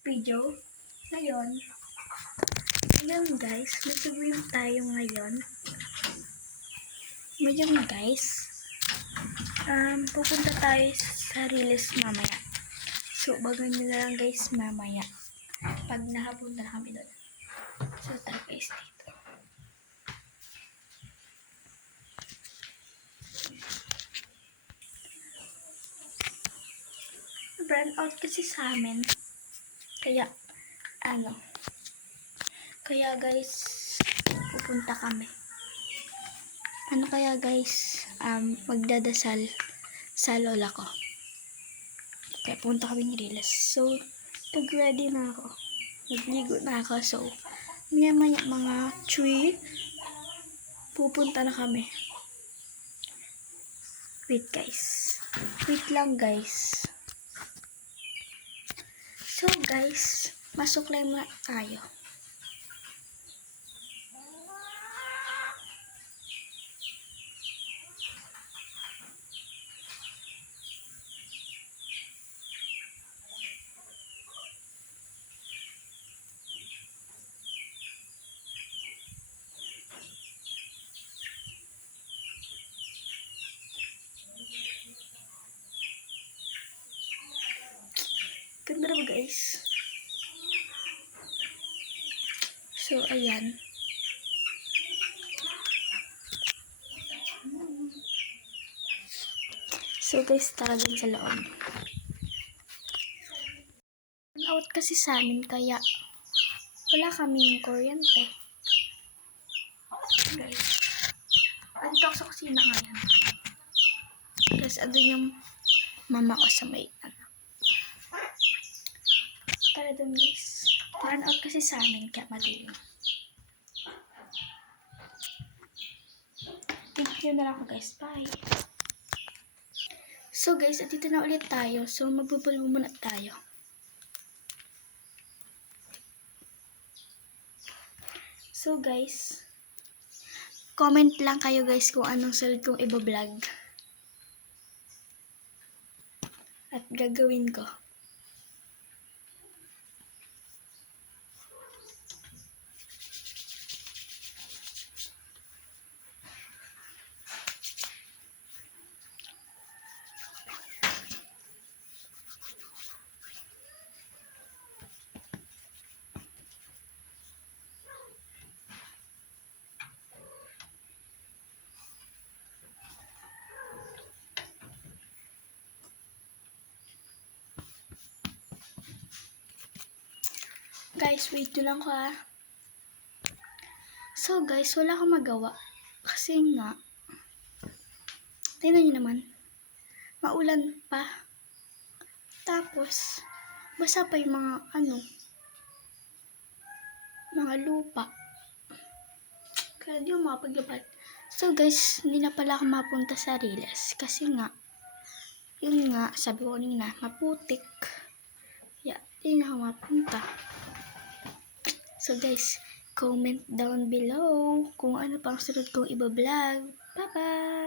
video. Ngayon guys, mag-review tayo ngayon. Pupunta tayo sa Riles mamaya. So, bagan nyo na lang guys mamaya. Pag nakapunta na kami doon. So, tara guys dito. Brand out kasi sa amin. Kaya guys, pupunta kami. Magdadasal sa lola ko. Kaya punta kami ni Riles. So, pag-ready na ako. Nagligo na ako. So, maya mga 3, pupunta na kami. Wait guys. Wait lang guys. So guys, masuklay muna tayo. Ganda na ba guys? So ayan. So guys, tara dun sa loob. Out kasi sa amin kaya wala kaming kuryente. Guys, andito ako sa kusina ngayon. Guys, andun yung mama ko sa may Tara dun guys. Run out kasi sa amin kaya madilim. Thank you na lang ako guys. Bye. So guys, dito na ulit tayo. So magbubulbo muna tayo. So guys, comment lang kayo guys kung anong sunod kong i-vlog. At gagawin ko. Guys, wait nyo lang ko ah. So guys, wala akong magawa. Kasi nga, tingnan nyo naman, maulan pa. Tapos, basa pa yung mga lupa. Kaya di ako makapaglabas. So guys, hindi na pala ako mapunta sa Riles. Kasi nga, yun nga, sabi ko kanina, maputik. Yeah, hindi na ako mapunta. So guys, comment down below kung ano pang sunod kong i-vlog. Bye-bye!